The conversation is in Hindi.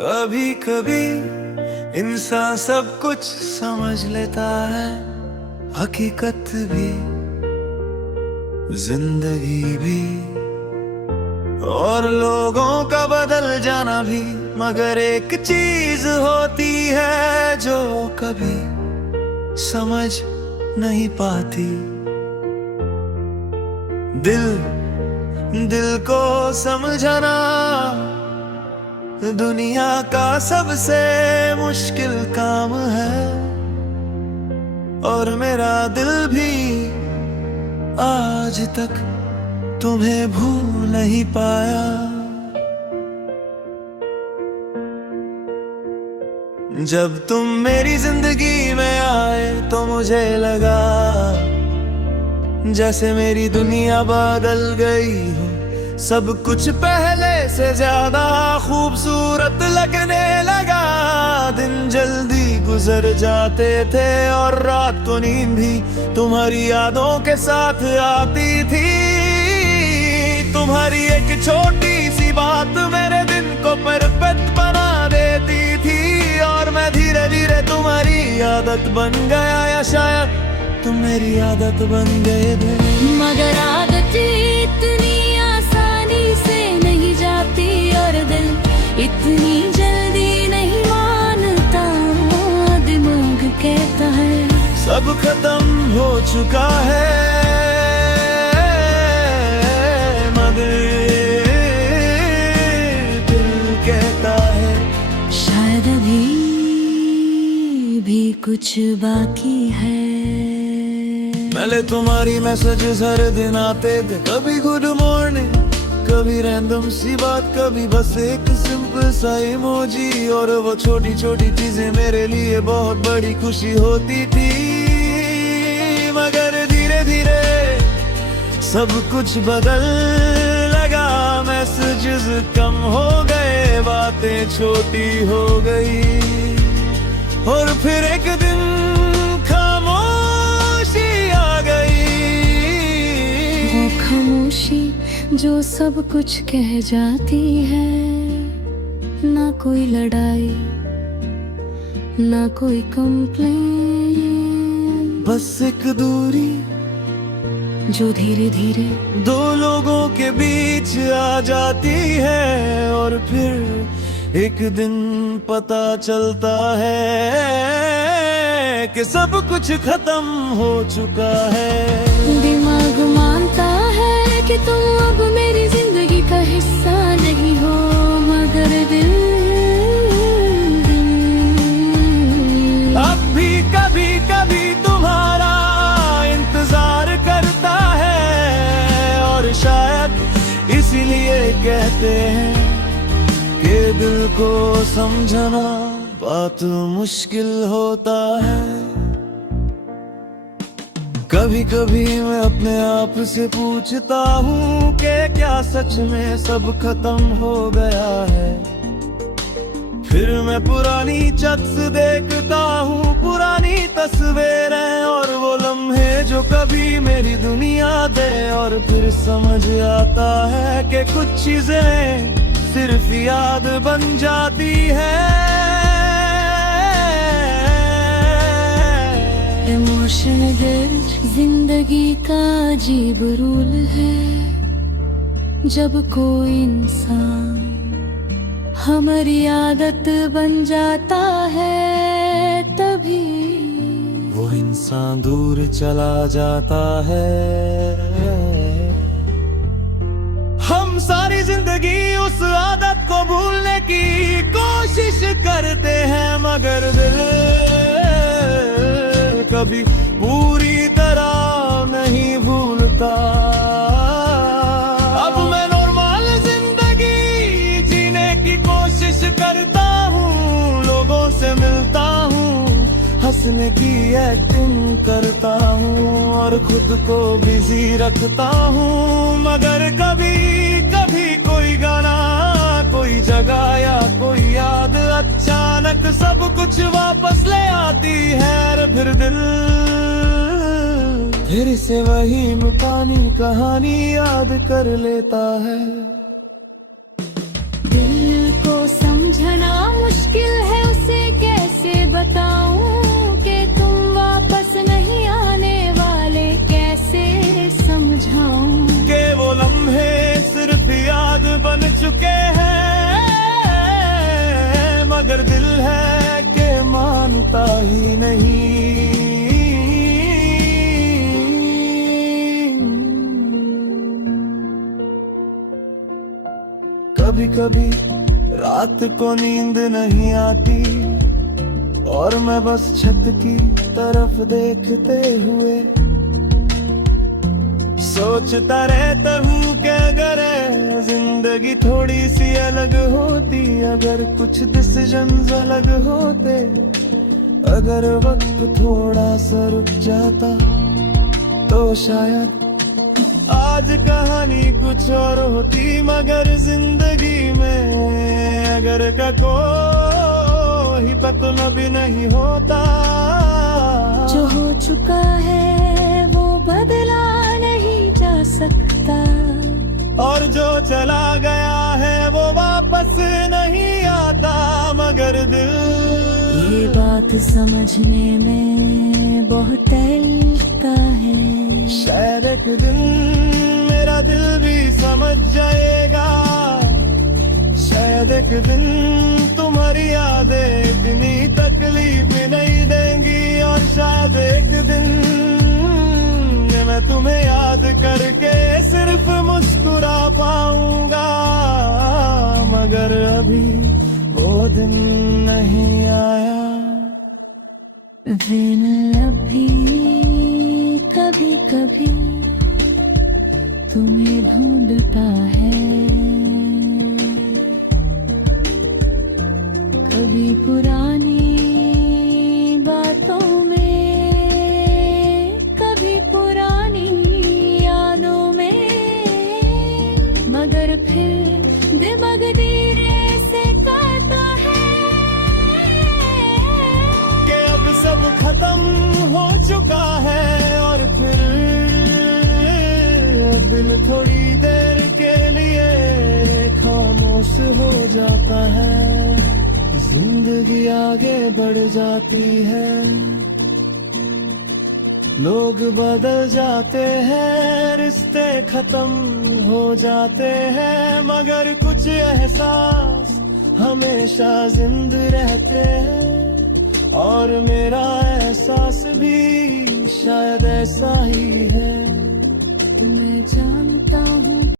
कभी कभी इंसान सब कुछ समझ लेता है, हकीकत भी, जिंदगी भी, और लोगों का बदल जाना भी। मगर एक चीज होती है जो कभी समझ नहीं पाती, दिल को समझाना दुनिया का सबसे मुश्किल काम है। और मेरा दिल भी आज तक तुम्हें भूल नहीं पाया। जब तुम मेरी जिंदगी में आए तो मुझे लगा जैसे मेरी दुनिया बदल गई हो। सब कुछ पहले से ज्यादा खूबसूरत लगने लगा। दिन जल्दी गुजर जाते थे और रात को नींद भी तुम्हारी यादों के साथ आती थी। तुम्हारी एक छोटी सी बात मेरे दिन को परफेक्ट बना देती थी। और मैं धीरे धीरे तुम्हारी आदत बन गया, या शायद तुम मेरी आदत बन गए थे। मगर आदत इतनी आसानी से नहीं जाती और दिल इतनी जल्दी नहीं मानता। दिमाग कहता है सब खत्म हो चुका है, मगर दिल कहता है शायद अभी भी कुछ बाकी है। पहले तुम्हारी मैसेजेस हर दिन आते थे, कभी गुड मॉर्निंग, कभी रैंडम सी बात, कभी बस एक सिंपल सा इमोजी। और वो छोटी छोटी चीजें मेरे लिए बहुत बड़ी खुशी होती थी। मगर धीरे धीरे सब कुछ बदल लगा। मैसेजेस कम हो गए, बातें छोटी हो गई, और फिर एक दिन खामोशी जो सब कुछ कह जाती है। ना कोई लड़ाई, ना कोई कंप्लेन, बस एक दूरी जो धीरे धीरे दो लोगों के बीच आ जाती है। और फिर एक दिन पता चलता है कि सब कुछ खत्म हो चुका है। दिमाग मानता है कि तुम अब मेरी जिंदगी का हिस्सा नहीं हो। मगर दिल अब भी कभी कभी तुम्हारा इंतजार करता है। और शायद इसीलिए कहते हैं कि दिल को समझना बात मुश्किल होता है। कभी कभी मैं अपने आप से पूछता हूँ कि क्या सच में सब खत्म हो गया है। फिर मैं पुरानी चक्स देखता हूँ, पुरानी तस्वीरें और वो लम्हे जो कभी मेरी दुनिया दे। और फिर समझ आता है कि कुछ चीजें सिर्फ याद बन जाती है। इमोशनल जिंदगी का अजीब रूल है। जब कोई इंसान हमारी आदत बन जाता है, तभी वो इंसान दूर चला जाता है। हम सारी जिंदगी उस आदत को भूलने की कोशिश करते हैं, मगर दिल कभी पूरी तरह नहीं भूलता। अब मैं नॉर्मल जिंदगी जीने की कोशिश करता हूँ, लोगों से मिलता हूँ, हंसने की एक्टिंग करता हूँ और खुद को बिजी रखता हूँ। मगर कभी कभी कोई गाना, कोई जगह या कोई याद अचानक सब कुछ वापस ले आती है। और फिर दिल फिर से वही पुरानी कहानी याद कर लेता है। दिल को समझना मुश्किल है, उसे कैसे बताऊं कि तुम वापस नहीं आने वाले, कैसे समझाऊं के वो लम्हे सिर्फ याद बन चुके हैं, मगर दिल है कि मानता ही नहीं। कभी कभी रात को नींद नहीं आती और मैं बस छत की तरफ देखते हुए सोचता रहता हूँ कि अगर जिंदगी थोड़ी सी अलग होती, अगर कुछ डिसीजंस अलग होते, अगर वक्त थोड़ा सा रुक जाता तो शायद आज कहानी कुछ और होती। मगर जिंदगी में अगर का कोई मतलब भी नहीं होता। जो हो चुका है वो बदला नहीं जा सकता, और जो चला गया है वो वापस नहीं आता। मगर दिल ये बात समझने में बहुत लगता है, शायद एक दिन मेरा दिल भी समझ जाएगा। शायद एक दिन तुम्हारी यादें इतनी तकलीफ नहीं देंगी, और शायद एक दिन मैं तुम्हें याद करके सिर्फ मुस्कुरा पाऊंगा। मगर अभी वो दिन नहीं आया। दिन अभी कभी कभी तुम्हें ढूंढता है, कभी पुरानी बातों में, कभी पुरानी यादों में, मगर फिर दिमाग धीरे से कहता है कि अब सब खत्म हो चुका है, और फिर दिल थोड़ी देर के लिए खामोश हो जाता है। जिंदगी आगे बढ़ जाती है, लोग बदल जाते हैं, रिश्ते खत्म हो जाते हैं, मगर कुछ एहसास हमेशा जिंदा रहते हैं। और मेरा एहसास भी शायद ऐसा ही है। मैं जानता हूँ